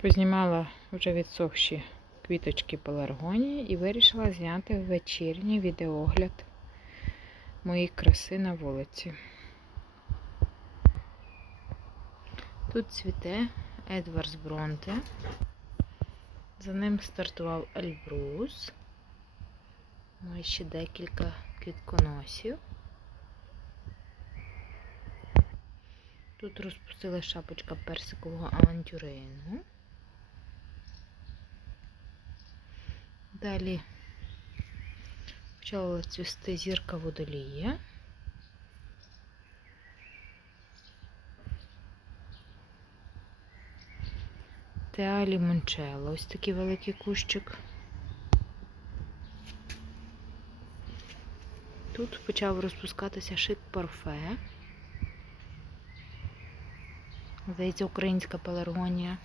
Познімала вже відсохші квіточки пеларгонії і вирішила зняти вечірній відеогляд моєї краси на вулиці. Тут цвіте Едвардс Бронте. За ним стартував Ельбрус. Має ще декілька квітконосів. Тут розпустила шапочка персикового авантюрину. Далі почала цвісти зірка водолія. Теалі Мончело, ось такий великий кущик. Тут почав розпускатися шик парфе. Здається, українська пеларгонія.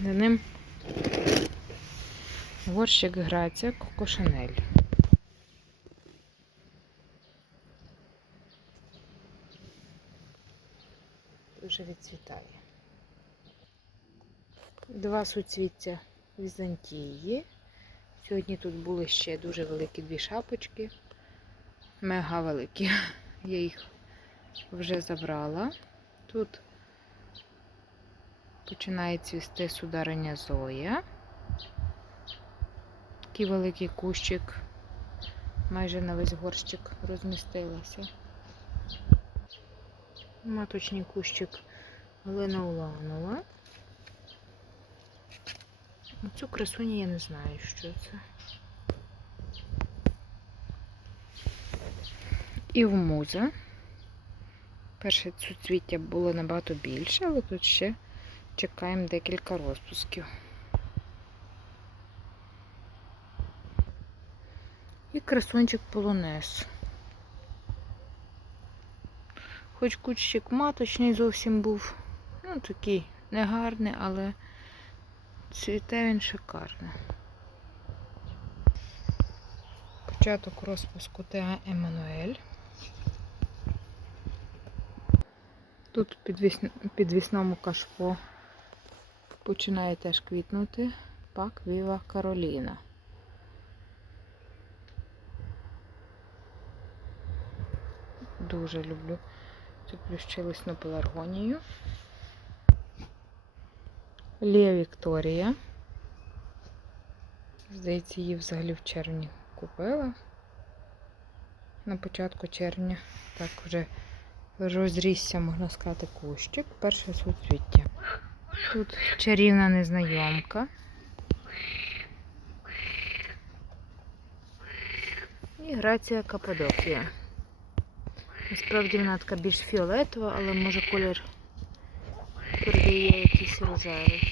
За ним горщик Грація Коко Шанель. Дуже відцвітає. Два суцвіття Візантії. Сьогодні тут були ще дуже великі дві шапочки. Мега великі. Я їх вже забрала. Тут починає цвісти сударення Зоя. Такий великий кущик, майже на весь горщик розмістилася. Маточний кущик Галина Уланова. Цю красуню я не знаю, що це. І в муза. Перше суцвіття було набагато більше, але тут ще чекаємо декілька розпусків. І красунчик полонез. Хоч кущик маточний зовсім був, ну такий негарний, але цвіте він шикарно. Початок розпуску Теа Еммануель. Тут підвіс... підвісному кашпо починає теж квітнути пак Віва Кароліна. Дуже люблю цю плющилисну пеларгонію. Лія Вікторія. Здається, її взагалі в червні купила. На початку червня. Так вже розрісся, можна сказати, кущик. Перше суцвіття. Тут чарівна незнайомка. І грація Каппадокія. Насправді вона така більш фіолетова, але може колір передає якийсь рожевий.